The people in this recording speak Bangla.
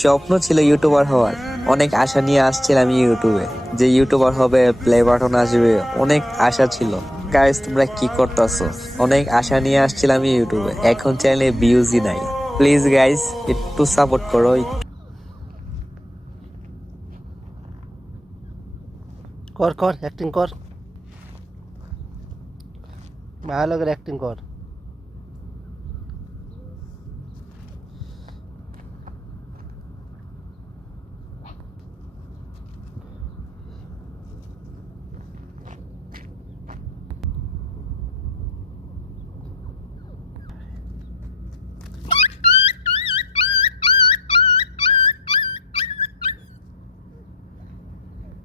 স্বপ্ন ছিল ইউটিউবার হওয়ার। অনেক আশা নিয়ে আসছিলাম ইউটিউবে, যে ইউটিউবার হবে, প্লে বাটন আসবে, অনেক আশা ছিল। গাইস তোমরা কি করতেছো? অনেক আশা নিয়ে আসছিলাম ইউটিউবে, এখন চ্যানেলে ভিউজই নাই। প্লিজ গাইস একটু সাপোর্ট করো। কর কর অ্যাক্টিং কর, ভালো করে অ্যাক্টিং কর।